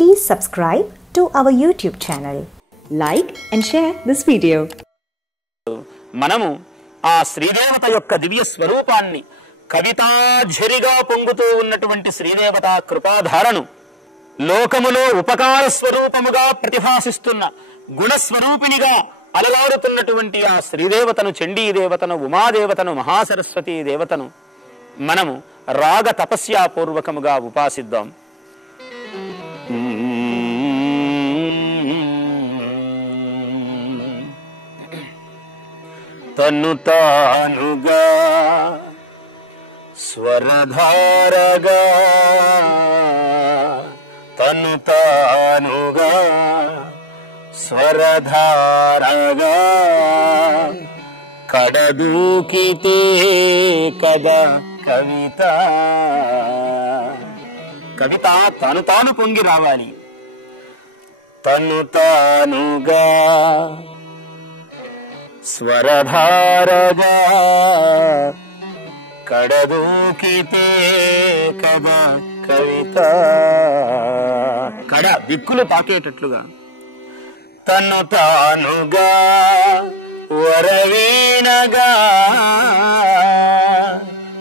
Please subscribe to our YouTube channel. Like and share this video. మనము ఆ శ్రీదేవత యొక్క దివ్య స్వరూపాన్ని కవితాఝరిగా పొంగుతూ ఉన్నటువంటి శ్రీదేవత కృపాధారను లోకములో ఉపకార స్వరూపముగా ప్రతిభాసిస్తున్న గుణస్వరూపిణిగా అలవారుతున్నటువంటి ఆ శ్రీదేవతను, చండీ దేవతను, ఉమాదేవతను, మహాసరస్వతీ దేవతను మనము రాగ తపస్యాపూర్వకముగా ఉపాసిద్దాం. తన్ను తానుగా స్వరధారగా, తన్ను తానుగా స్వరధారగా, కడదూకితే కదా కవిత. కవిత తను తాను పొంగి రావాలి. తను తానుగా స్వరధారగా, కడదూకితే కదా కవిత. కడ దిక్కులు తాకేటట్లుగా తను తానుగా వరవీణగా,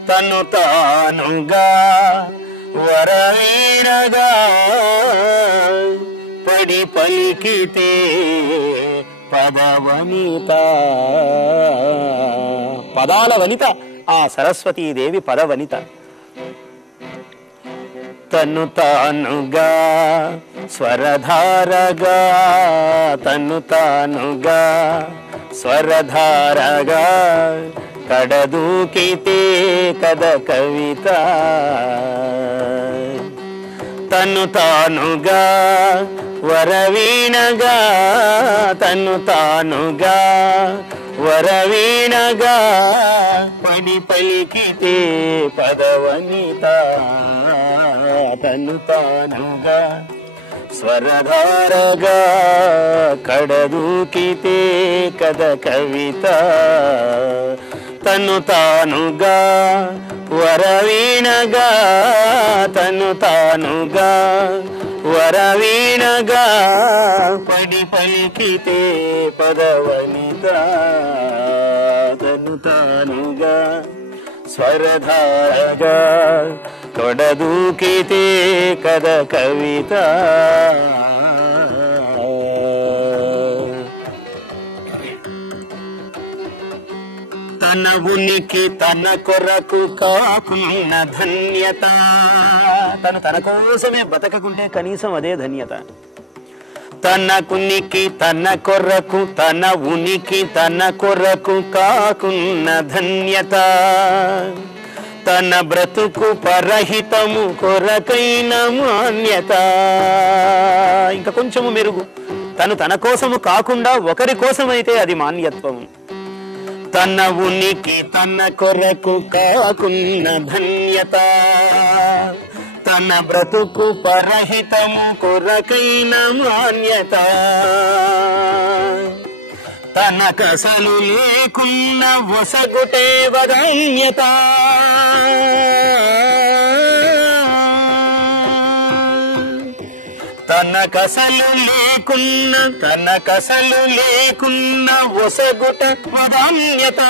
తను తానుగా వరవీణగా, పడి పలికితే పదవనిత. పదాల వనిత ఆ సరస్వతీదేవి పదవనిత. తను తానుగా స్వరధారగా, తను తానుగా స్వరధారగా, కడదూకితే కద కవిత. తను తానుగా వరవీణగా, తను తానుగా వరవీణగా, పడి పలికితే పదవనిత. తను తానుగా స్వరధారగా, కడదూకితే కద కవిత. తను తానుగా వరవీణగా, తను తానుగా వరవీణగా, పడి పలికితే పదవనిత. తను తానుగా స్వరధారగా, కడదూకితే కద కవిత. తన ఉనికి తన కొరకు కాకున్న ధన్యత. తను తన కోసమే బతకకుంటే కనీసం అదే ధన్యత. తన ఉనికి తన కొరకు, తన ఉనికి తన కొరకు కాకున్న ధన్యత. తన బ్రతుకు పరహితము కొరకైన మాన్యత. ఇంకా కొంచెము మెరుగు. తను తన కోసము కాకుండా ఒకరి కోసమైతే అది మాన్యత్వము. తన ఉనికి తన కొరకు కాకున్న ధన్యత. తన బ్రతుకు పరహితము కొరకైన మాన్యత. తన కసలు లేకున్న వసగుటే వదాన్యత. తన కసలు లేకున్న, తన కసలు లేకున్న వసగుట వదాన్యత.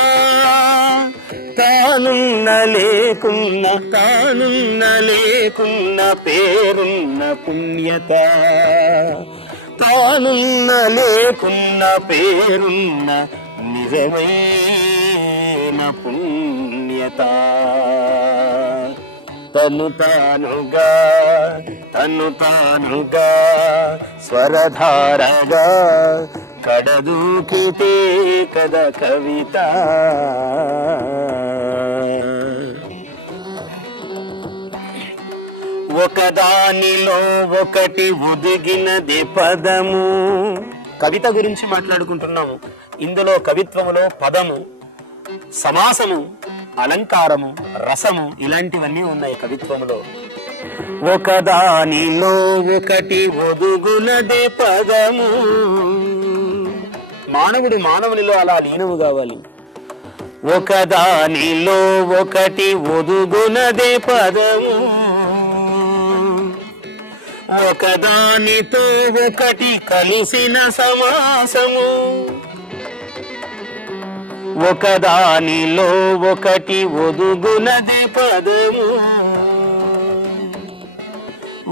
తానున్న లేకున్న, తానున్న లేకున్న పేరున్న పుణ్యత. తానున్న లేకున్న పేరున్న నిజమైన పుణ్యత. తను తానుగా, తను తానుగా స్వరధారగా, కడదూకితే కద కవిత. ఒకదానిలో ఒకటి ఒదిగినది పదము. కవిత గురించి మాట్లాడుకుంటున్నాము. ఇందులో కవిత్వములో పదము, సమాసము, అలంకారము, రసము ఇలాంటివన్నీ ఉన్నాయి కవిత్వములో. ఒకదానిలో ఒకటి ఒదుగునదే పదము. మానవుడు మానవునిలో అలా లీనము కావాలి. ఒకదానిలో ఒకటి ఒదుగునదే పదము. ఒకదానితో ఒకటి కలిసిన సమాసము ఒకదానిలో ఒకటి ఒదుగునది పదము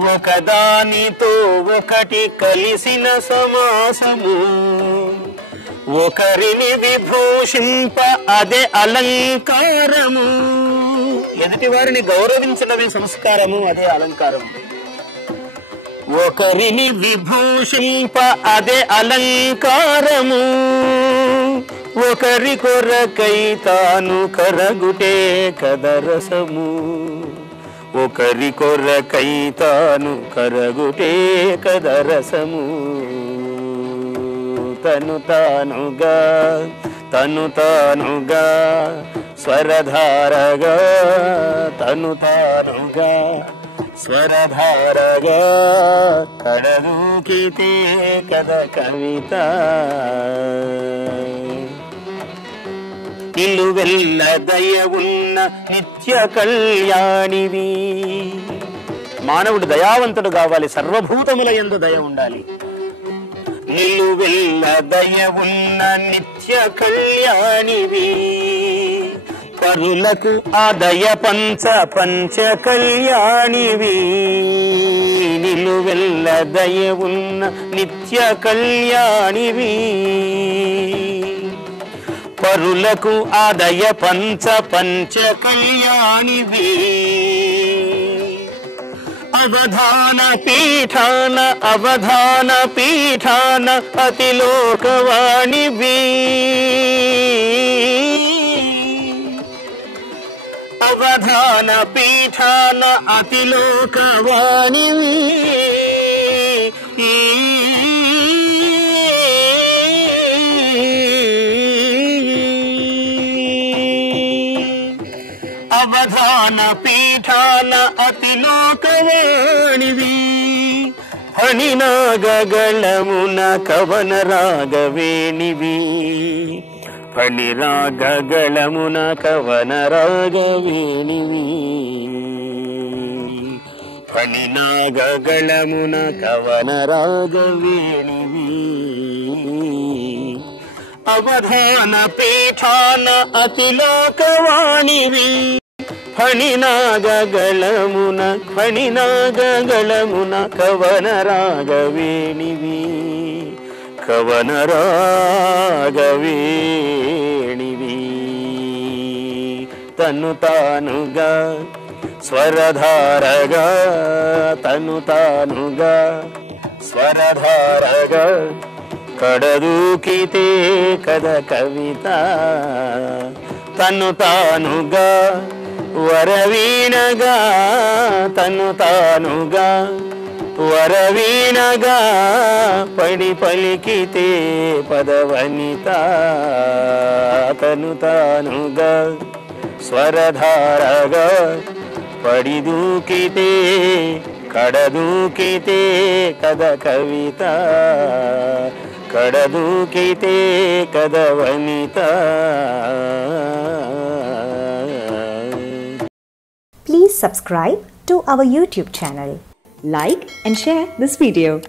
ఒకదానితో ఒకటి కలిసిన సమాసము ఒకరిని విభూషింప అదే అలంకారము ఎదుటి వారిని గౌరవించడమే సంస్కారము అదే అలంకారము ఒకరిని విభూషింప అదే అలంకారము ఒకరి కొరకై తాను కరగుటే కదరసము ఒకరి కొరకై తాను కరగుటే కదరసము తను తానుగా స్వరధారగా తను తానుగా స్వరధారగా కడదూకితే కథ కవిత నిలువెల్ల దయ ఉన్న నిత్య కళ్యాణివి మానవుడు దయావంతుడు కావాలి సర్వభూతముల యందు దయ ఉండాలి నిలువెల్ల దయ ఉన్న నిత్య కళ్యాణివి పరులకు ఆ దయ పంచ కళ్యాణివి నిలువెల్ల దయ ఉన్న నిత్య కళ్యాణివి పరులకు ఆ దయ పంచ కళ్యాణివి అవధాన పీఠాన అతిలోకవాణివి అవధాన పీఠాన అతిలోకవాణివి అవధాన పీఠాన అతిలోకవాణివి ఫణినాగళమున కవన రాగవేణివి ఫణిరాగళమున కవన రాగవేణివి ఫణినాగళమున కవన రాగవేణివి అవధాన పీఠాన అతిలోకవాణివి ఫణినాగళమున కవన రాగవేణివి కవన రాగవేణివి తను తానుగా స్వరధారగా తను తానుగా స్వరధారగా కడదూకితే కథ కవిత తను తానుగా వరవీణగా తను తానుగా వరవీణగా పడి పలికితే పదవనిత తను తానుగా స్వరధారగా పడి దూకితే కడదూకితే కథ కవిత కడదూకితే కథ వనిత. Please subscribe to our YouTube channel. Like and share this video.